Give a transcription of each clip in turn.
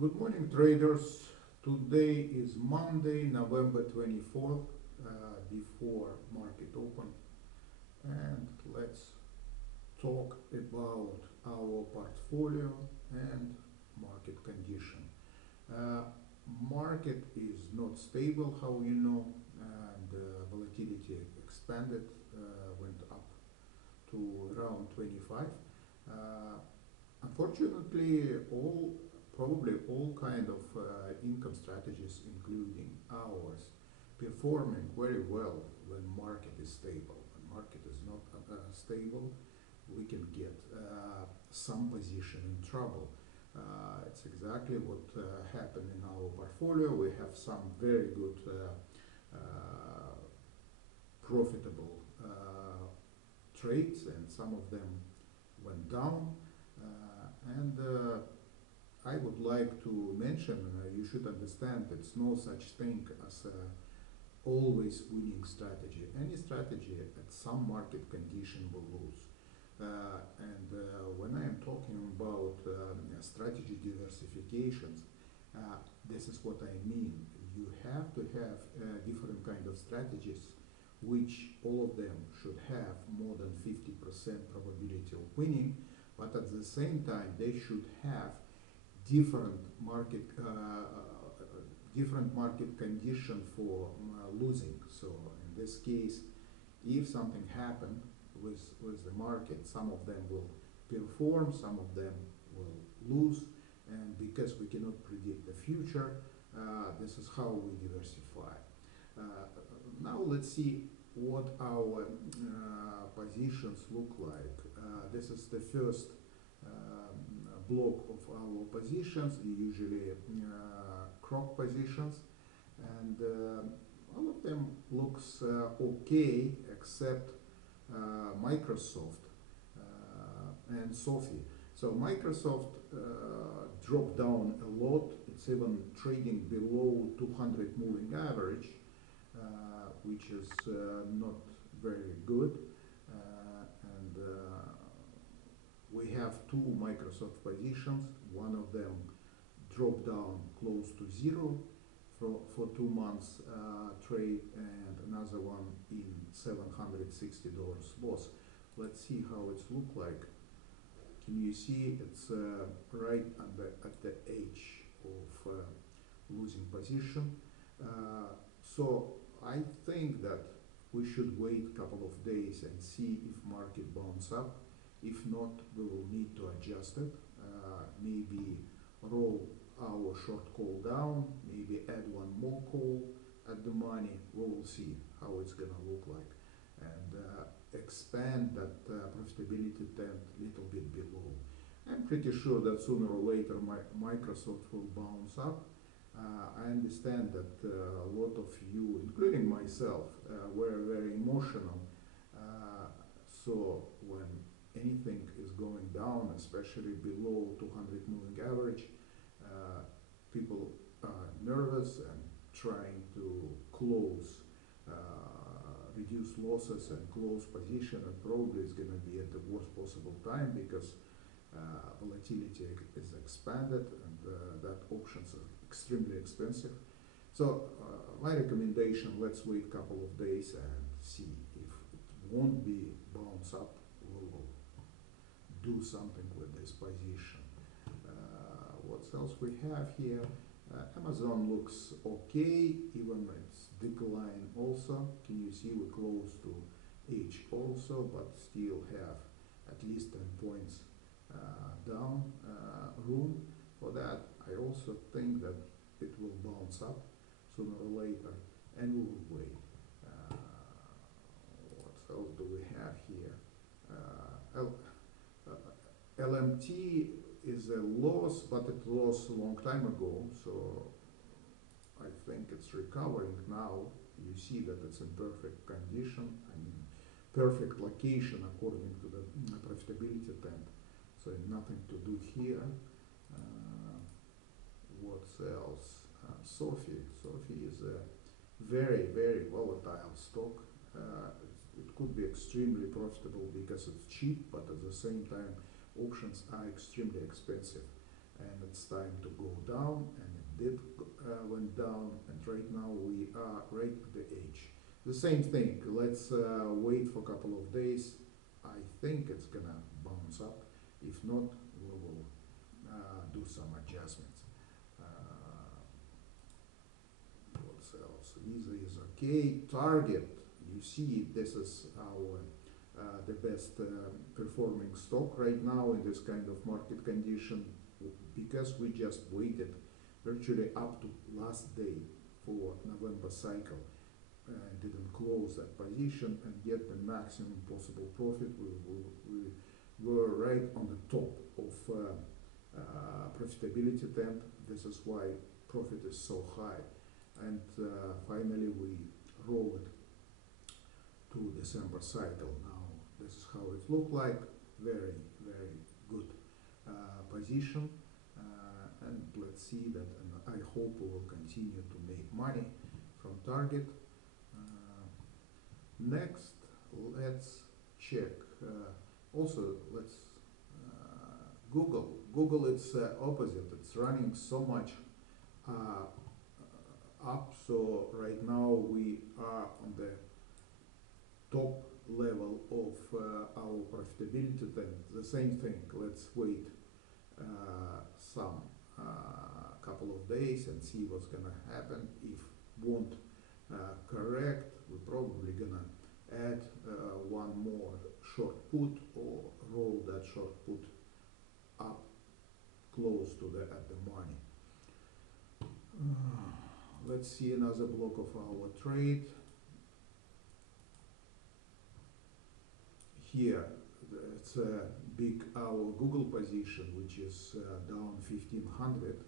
Good morning, traders. Today is Monday, November 24th, before market open, and let's talk about our portfolio and market condition. Uh, Market is not stable, how you know, and volatility expanded, went up to around 25. Uh, Unfortunately, probably all kind of income strategies, including ours, performing very well when market is stable. When market is not stable, we can get some position in trouble. It's exactly what happened in our portfolio. We have some very good profitable trades, and some of them went down. And I would like to mention, you should understand it's no such thing as a always winning strategy. Any strategy at some market condition will lose. When I am talking about strategy diversifications, this is what I mean. You have to have different kind of strategies, which all of them should have more than 50% probability of winning, but at the same time they should have different market different market condition for losing. So in this case, if something happened with the market, some of them will perform, some of them will lose, and because we cannot predict the future, this is how we diversify. Uh, Now let's see what our positions look like. This is the first block of our positions, usually crop positions, and all of them looks okay except Microsoft and SoFi. So Microsoft dropped down a lot. It's even trading below 200 moving average, which is not very good. We have two Microsoft positions. One of them dropped down close to zero for 2 months trade, and another one in $760 loss. Let's see how it's look like. Can you see it's right at the edge of losing position? So I think that we should wait a couple of days and see if market bounce up. If not, we will need to adjust it. Maybe roll our short call down, maybe add one more call at the money. We will see how it's gonna look like, and expand that profitability tent a little bit below. I'm pretty sure that sooner or later Microsoft will bounce up. I understand that a lot of you, including myself, were very emotional. So when anything is going down, especially below 200 moving average, people are nervous and trying to close, reduce losses and close position, and probably it's going to be at the worst possible time because volatility is expanded, and that options are extremely expensive. So my recommendation, let's wait a couple of days and see. If it won't be bounce up, we will do something with this position. What else we have here? Amazon looks okay, even it's decline also. Can you see we close to H also, but still have at least 10 points down room for that. I also think that it will bounce up sooner or later, and we will wait. What else do we have here? LMT is a loss, but it lost a long time ago, so I think it's recovering now. You see that it's in perfect condition, I mean perfect location according to the profitability tent, so nothing to do here. What else? SoFi is a very, very volatile stock. It could be extremely profitable because it's cheap, but at the same time options are extremely expensive. and it's time to go down, and it did went down, and right now we are right at the edge. The same thing, let's wait for a couple of days. I think it's gonna bounce up. If not, we will do some adjustments. What else? Visa is okay. Target, you see, this is our the best performing stock right now in this kind of market condition, because we just waited virtually up to last day for November cycle and didn't close that position and get the maximum possible profit. We were right on the top of profitability trend. This is why profit is so high. And finally we roll it to December cycle. Now this is how it looked like. Very, very good position. And let's see that, and I hope we will continue to make money from target. Next, let's check. Also, let's Google. Google, it's opposite. It's running so much up. So right now we are on the top level of our profitability. Then the same thing. Let's wait some couple of days and see what's gonna happen. If won't correct, we're probably gonna add one more short put or roll that short put up close to the at the money. Let's see another block of our trade. Here it's a big our Google position, which is down 1500.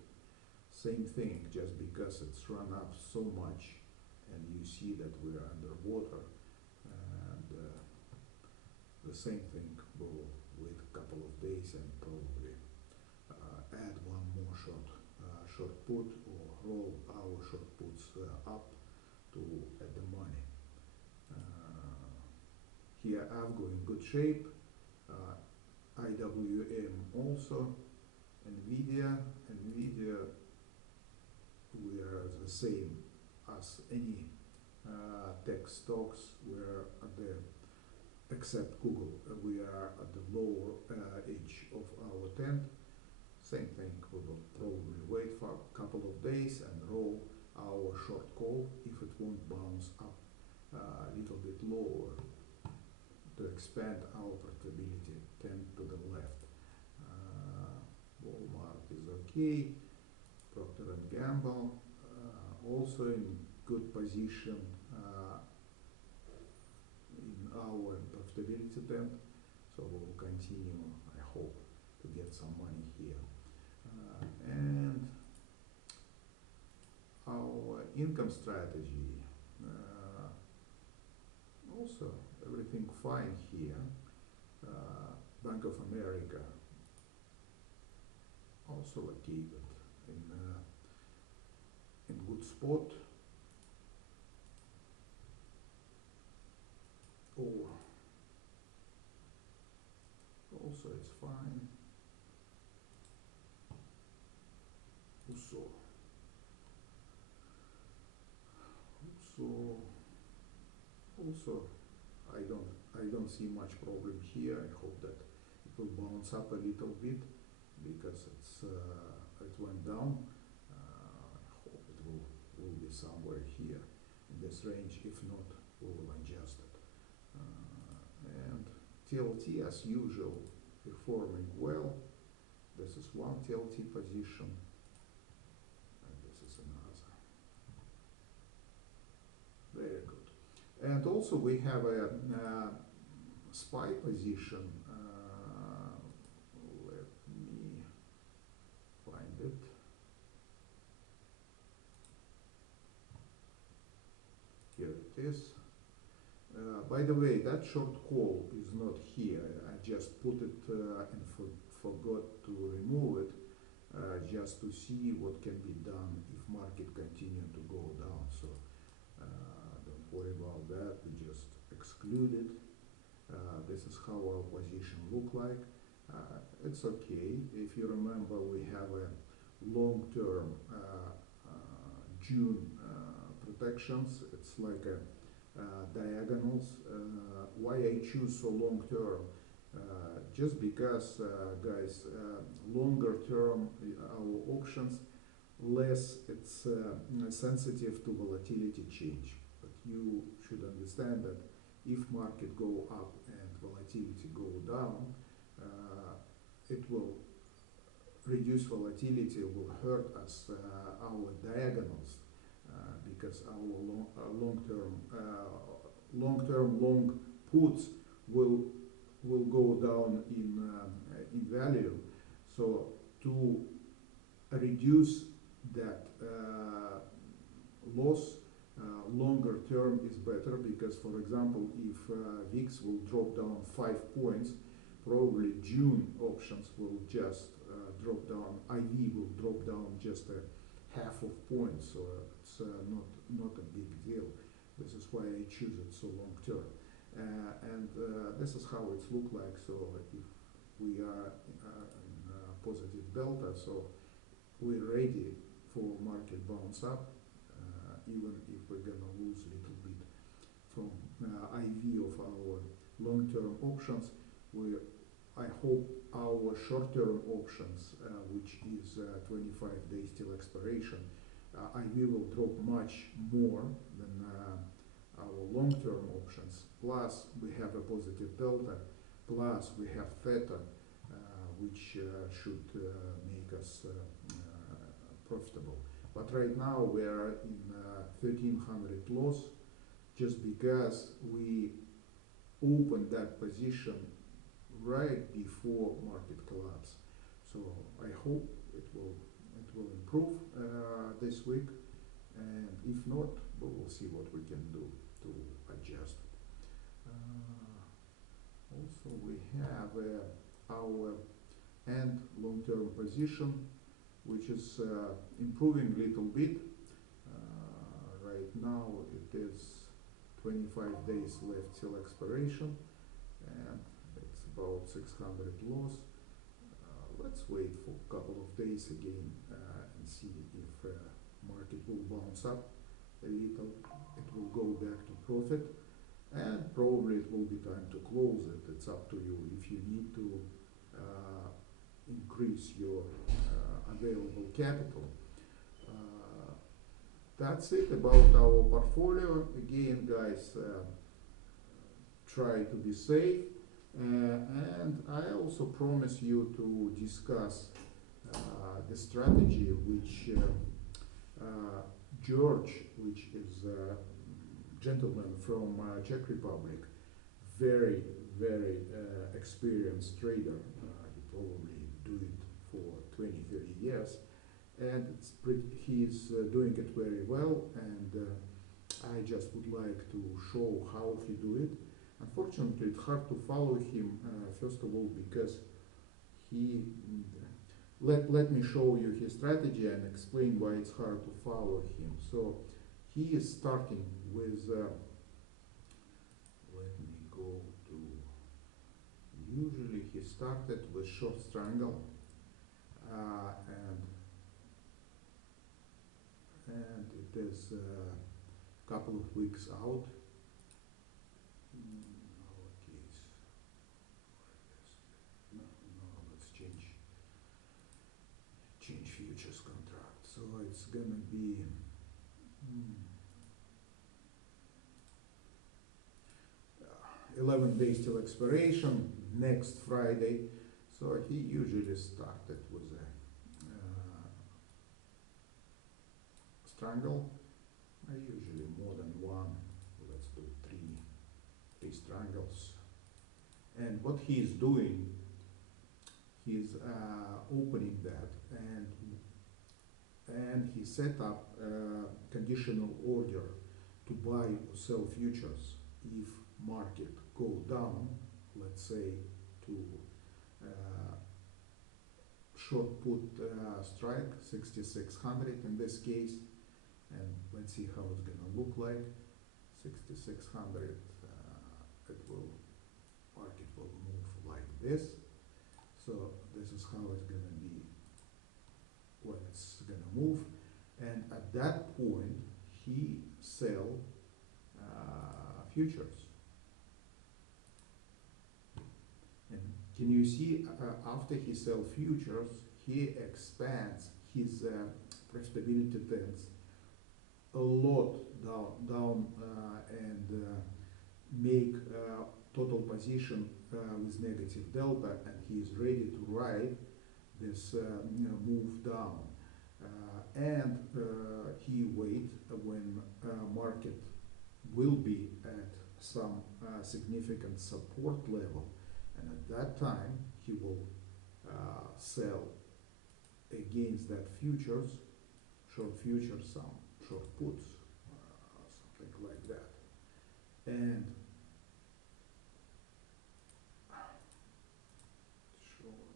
Same thing, just because it's run up so much, and you see that we are underwater. And the same thing, we'll wait a couple of days and probably add one more short put or roll our short puts up to at the money. Here Avgo in good shape, IWM also, Nvidia we are the same as any tech stocks. We're at the, except Google, we are at the lower edge of our trend. Same thing, we will probably wait for a couple of days and roll our short call if it won't bounce up a little bit lower to expand our profitability 10 to the left. Walmart is okay. Procter & Gamble also in good position in our profitability trend, so we will continue, I hope, to get some money here. And our income strategy, also everything fine here. Bank of America also located in good spot. Or also it's fine. Also I don't see much problem here. I hope that it will bounce up a little bit because it went down. I hope it will be somewhere here in this range. If not, we will adjust it. And TLT as usual performing well. This is one TLT position, and this is another. Very good. And also we have a SPY position. Let me find it. Here it is. By the way, that short call is not here. I just put it and forgot to remove it, just to see what can be done if market continue to go down. So don't worry about that. We just exclude it. This is how our position look like. It's okay. If you remember, we have have a long-term June protections. It's like a diagonals. Why I choose so long-term? Just because, guys, longer term our options, less it's sensitive to volatility change. But you should understand that if market go up and volatility go down, it will reduce volatility, will hurt us, our diagonals, because our long-term long puts will go down in value. So to reduce that loss, longer term is better, because, for example, if VIX will drop down 5 points, probably June options will just drop down, IV will drop down just a half of points, so it's not a big deal. This is why I choose it so long term. And this is how it's look like. So if we are in positive delta, so we're ready for market bounce up, even if we're gonna lose a little bit from IV of our long-term options. I hope our short-term options, which is 25 days till expiration, IV will drop much more than our long-term options. Plus we have a positive delta, plus we have theta, which should make us profitable. But right now we are in 1300 loss, just because we opened that position right before market collapse. So I hope it will improve this week, and if not, we will see what we can do to adjust. Also we have our end long-term position, which is improving a little bit. Right now it is 25 days left till expiration, and it's about 600 loss. Let's wait for a couple of days again and see if market will bounce up a little. It will go back to profit, and probably it will be time to close it. It's up to you if you need to increase your available capital. That's it about our portfolio. Again, guys, try to be safe, and I also promise you to discuss the strategy which George, which is a gentleman from Czech Republic, very experienced trader. He probably do it for 20-30 years, and he's doing it very well, and I just would like to show how he do it. Unfortunately, it's hard to follow him, first of all, because he, let me show you his strategy and explain why it's hard to follow him. So he is starting with, let me go to, usually he started with short strangle, and it is a couple of weeks out. In our case, no, let's change futures contract. So it's gonna be 11 days till expiration next Friday. So he usually started with a strangle. I usually more than one. Let's do three strangles. And what he is doing, he's opening that, and he set up a conditional order to buy or sell futures if market go down, let's say to short put strike 6600 in this case, and let's see how it's gonna look like. 6600, market will move like this. So this is how it's gonna be at that point he sell futures. And can you see after he sell futures, he expands his profitability tends a lot down and make total position with negative delta, and he is ready to ride this move down. And he wait when market will be at some significant support level, and at that time he will sell against that futures, short futures, some short puts, something like that. And short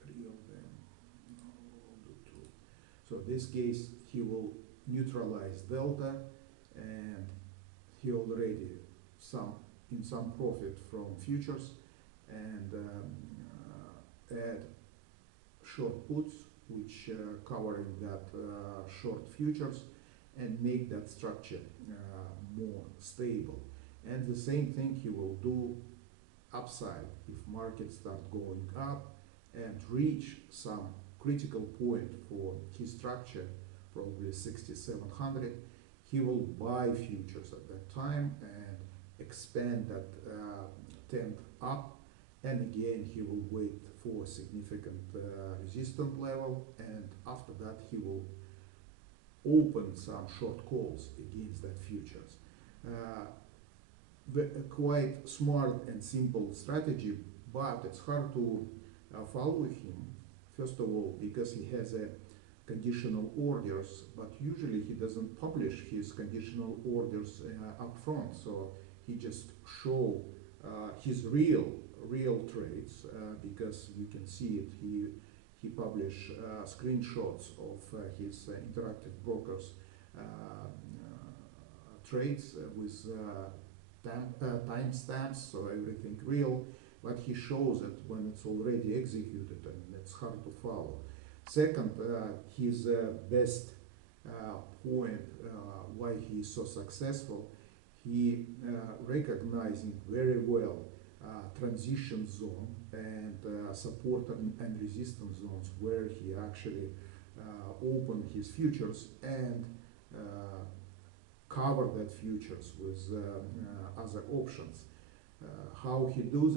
three of them, no, we'll do two. So in this case he will neutralize delta, and he already in some profit from futures, and add short puts which covering that short futures, and make that structure more stable. And the same thing he will do upside if markets start going up and reach some critical point for his structure, probably 6,700. He will buy futures at that time and expand that tent up, and again he will wait for significant resistance level, and after that he will open some short calls against that futures. Quite smart and simple strategy, but it's hard to follow him. First of all, because he has a conditional orders, but usually he doesn't publish his conditional orders up front, so he just show his real trades, because you can see it. He publish screenshots of his Interactive Brokers trades with timestamps, so everything real, but he shows it when it's already executed, and it's hard to follow. Second, his best point why he is so successful, he recognizing very well transition zone and support and resistance zones where he actually opened his futures and cover that futures with other options. How he do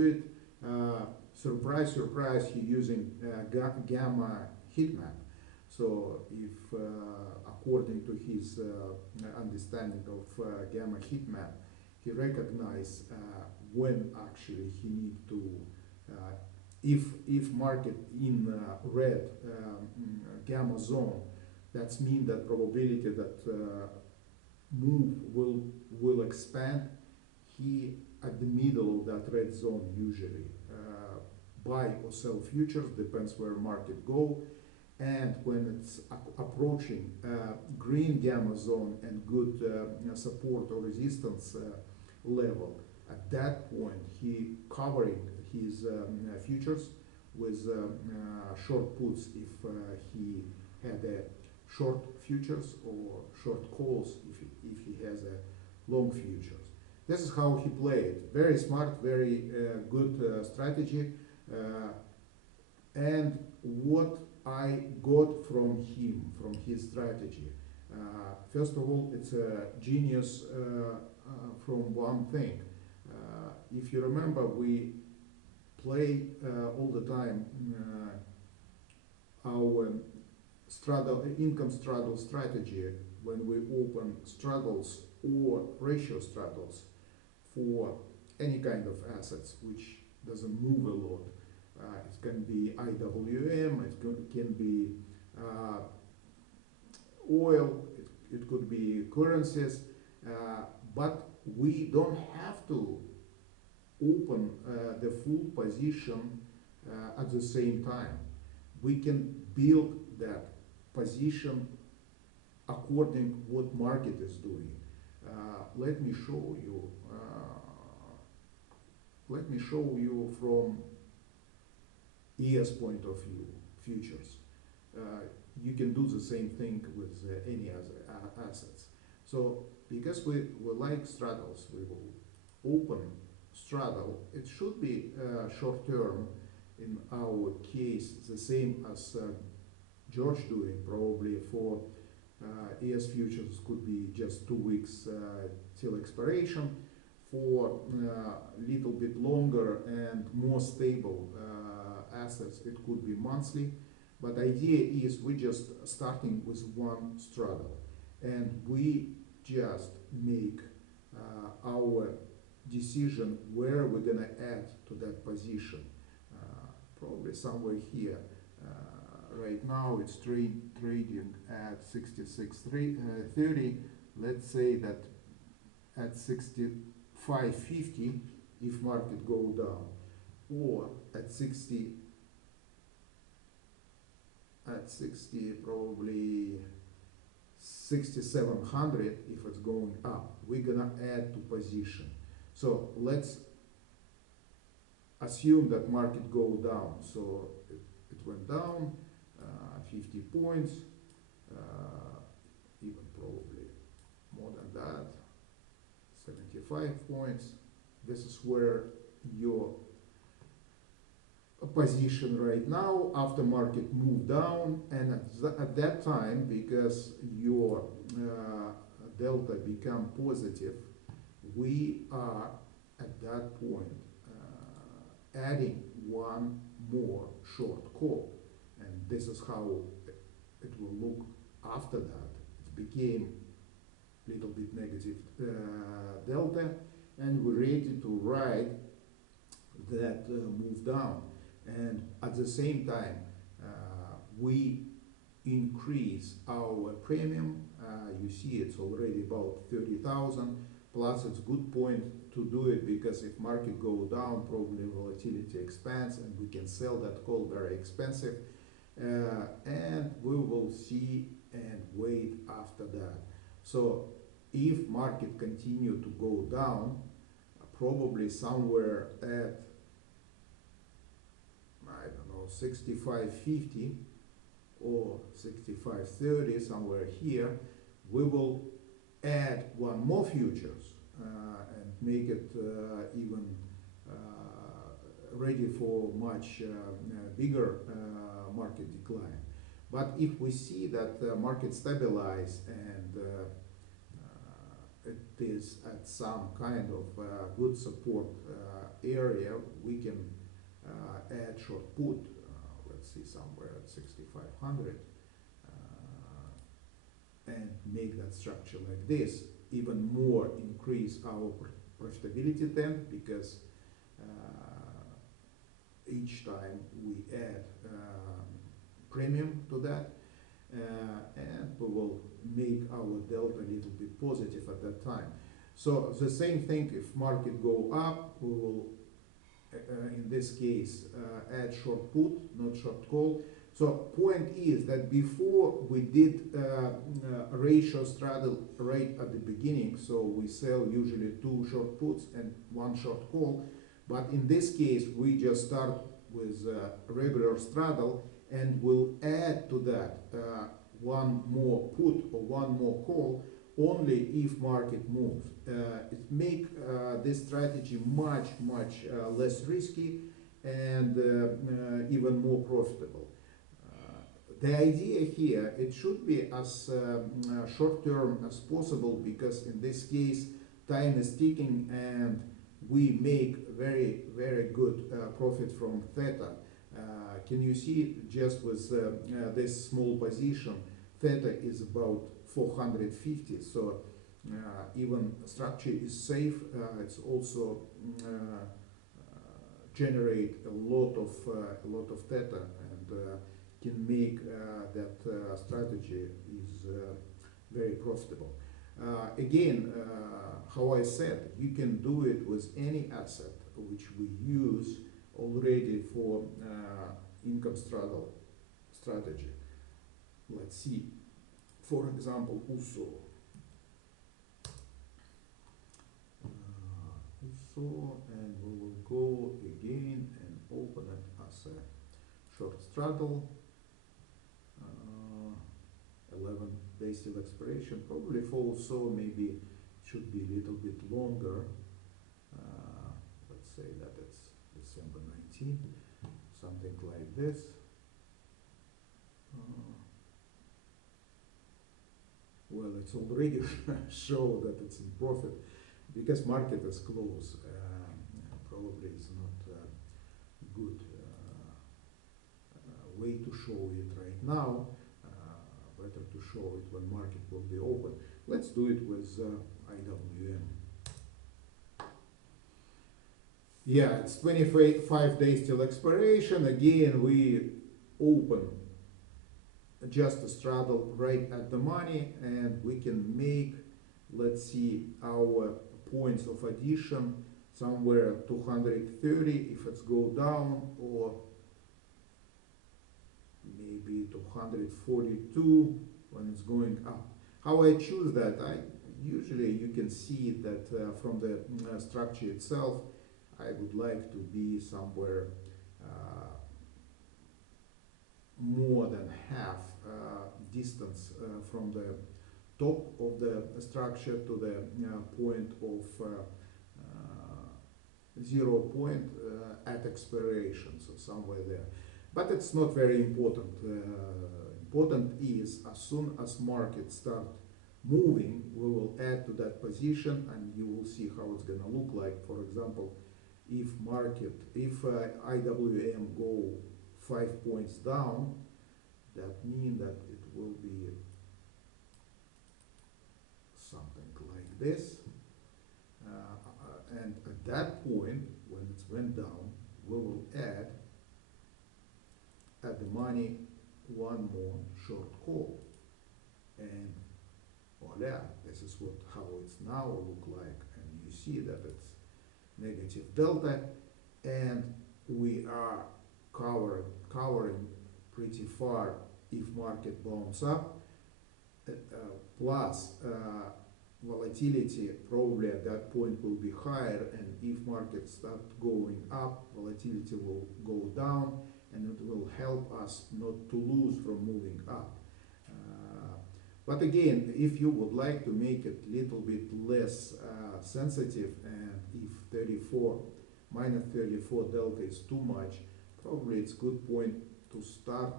it? Surprise, surprise! He using gamma heat map. So if according to his understanding of gamma heat map, he recognize when actually he need to, if market in red gamma zone, that's mean that probability that move will expand. He at the middle of that red zone usually buy or sell futures, depends where market go. And when it's approaching green gamma zone and good support or resistance level, at that point he covering his futures with short puts if he had a short futures, or short calls if he has a long futures. This is how he played. Very smart, very good strategy. And what I got from him, from his strategy, first of all, it's a genius from one thing. If you remember, we play all the time our income straddle strategy when we open straddles or ratio straddles for any kind of assets which doesn't move a lot. It can be IWM, it can be oil, it could be currencies, but we don't have to open the full position at the same time. We can build that position according what market is doing. Let me show you. Let me show you from ES point of view, futures. you can do the same thing with any other assets. So because we like straddles, we will open straddle. It should be short term. In our case, the same as George doing, probably for ES futures could be just 2 weeks till expiration. For little bit longer and more stable assets, it could be monthly. But idea is we just starting with one straddle, and we just make our decision where we're gonna add to that position. Probably somewhere here. Right now it's trading at 66.30. Let's say that at 65.50 if market go down, or at 60 probably 6700 if it's going up. We're gonna add to position. So let's assume that market go down. So it went down 50 points, even probably more than that, 75 points. This is where your position right now after market move down, and at that time, because your delta become positive, we are at that point adding one more short call, and this is how it will look after that. It became little bit negative delta, and we're ready to ride that move down. And at the same time, we increase our premium. You see it's already about 30,000, plus it's good point to do it, because if market go down, probably volatility expands and we can sell that call very expensive. And we will see and wait after that. So if market continue to go down, probably somewhere at, I don't know, 65.50 or 65.30, somewhere here, we will add one more futures and make it even ready for much bigger market decline. But if we see that the market stabilize and it is at some kind of good support area, we can add short put, let's see, somewhere at 6,500, and make that structure like this, even more increase our profitability then, because each time we add premium to that, and we will make our delta a little bit positive at that time. So the same thing, if market go up, we will in this case add short put, not short call. So point is that before we did ratio straddle right at the beginning, so we sell usually 2 short puts and 1 short call, but in this case we just start with regular straddle, and we'll add to that one more put or one more call only if market moves. It make this strategy much less risky and even more profitable. The idea here, it should be as short term as possible, because in this case time is ticking and we make very good profit from theta. Can you see just with this small position, theta is about 450, so even structure is safe. It's also generate a lot of theta, and can make that strategy is very profitable. Again, how I said, you can do it with any asset which we use already for income straddle strategy. Let's see, for example, USO. USO, and we will go again and open it as a short straddle. days till expiration, probably falls, so maybe it should be a little bit longer. Let's say that it's December 19th, something like this. Well, it's already show that it's in profit because market is closed. Probably it's not a good way to show it right now. Better to show it when market will be open. Let's do it with IWM. Yeah, it's 25 days till expiration. Again, we open just a straddle right at the money, and we can make, let's see, our points of addition somewhere 230 if it's go down, or maybe 242 when it's going up. How I choose that? Usually you can see that from the structure itself, I would like to be somewhere more than half distance from the top of the structure to the point of 0 point at expiration, so somewhere there. But it's not very important. Important is as soon as market start moving, we will add to that position, and you will see how it's gonna look like. For example, if IWM go 5 points down, that means that it will be something like this. And at that point, when it went down, we will add at the money one more short call. And voila, this is how it's now look like. And you see that it's negative delta, and we are covering pretty far if market bounce up, plus volatility probably at that point will be higher, and if market start going up, volatility will go down, and it will help us not to lose from moving up. But again, if you would like to make it a little bit less sensitive, and if minus 34 delta is too much, probably it's good point to start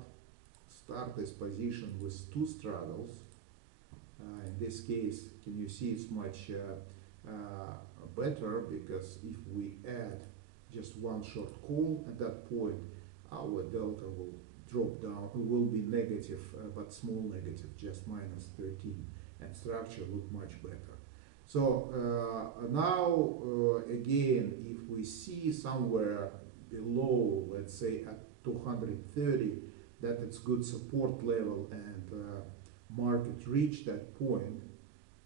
this position with 2 straddles. In this case, can you see it's much better, because if we add just 1 short call at that point, our delta will drop down. It will be negative, but small negative, just minus 13, and structure look much better. So now again, if we see somewhere below, let's say at 230, that it's good support level, and market reach that point,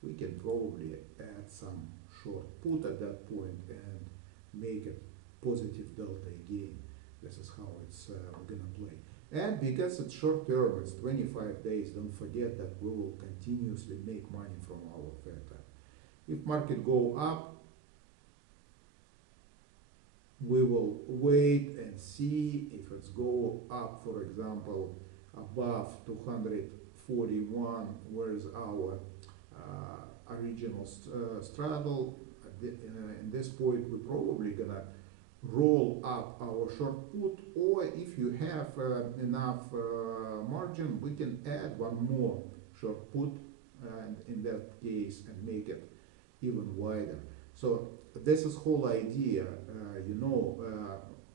we can probably add some short put at that point and make it positive delta again. This is how it's gonna play. And because it's short term, it's 25 days, don't forget that we will continuously make money from our theta. If market go up, we will wait and see if it's go up, for example, above 241, where's our original straddle. In this point, we're probably gonna roll up our short put, or if you have enough margin, we can add 1 more short put, and in that case, and make it even wider. So this is whole idea.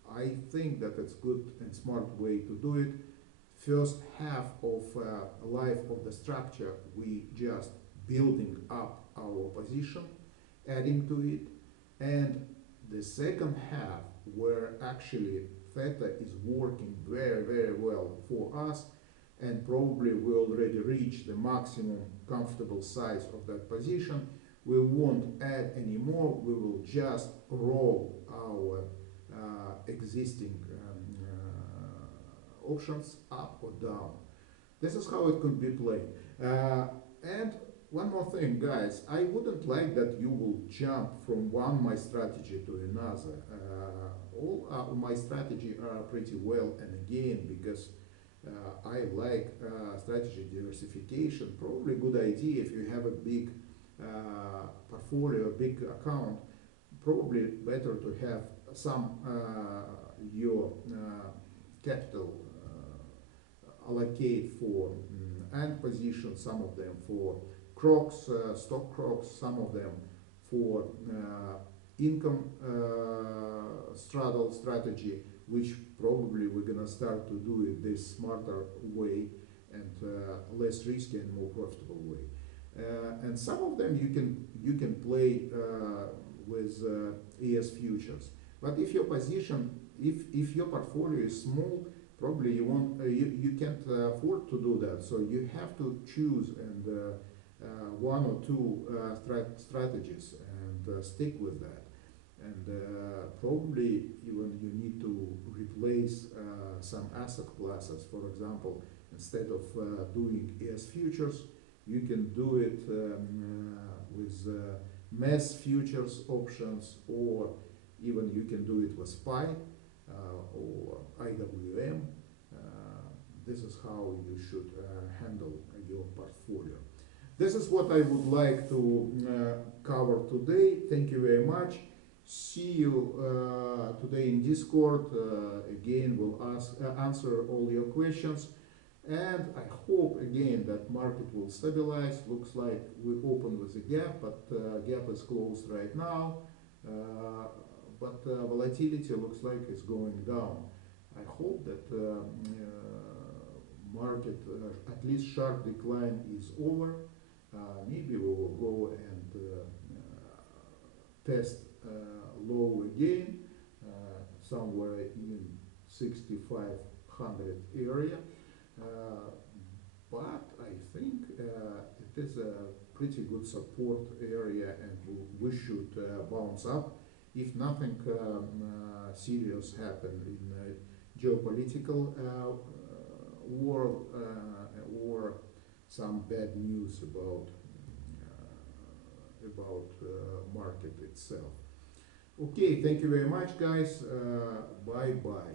I think that it's good and smart way to do it. First half of life of the structure, we just building up our position, adding to it, and the second half, where actually theta is working very, very well for us, and probably we already reached the maximum comfortable size of that position, we won't add any more. We will just roll our existing options up or down. This is how it could be played. And one more thing, guys, I wouldn't like that you will jump from one my strategy to another. All my strategy are pretty well, and again, because I like strategy diversification. Probably a good idea if you have a big portfolio, big account. Probably better to have some your capital allocate for and position, some of them for crops, stock crops, some of them for income straddle strategy, which probably we're gonna start to do it this smarter way and less risky and more profitable way. And some of them you can play with ES futures. But if your position, if your portfolio is small, probably you won't you can't afford to do that. So you have to choose and one or two strategies and stick with that. And probably even you need to replace some asset classes. For example, instead of doing ES futures, you can do it with mass futures options, or even you can do it with SPY or IWM. This is how you should handle your portfolio. This is what I would like to cover today. Thank you very much. See you today in Discord. Again, we'll answer all your questions. And I hope again that market will stabilize. Looks like we open with a gap, but gap is closed right now. But volatility looks like it's going down. I hope that market, at least sharp decline, is over. Maybe we will go and test low again, somewhere in 6,500 area. But I think it is a pretty good support area, and we should bounce up if nothing serious happen in geopolitical world or some bad news about market itself. Okay, thank you very much, guys. Bye bye.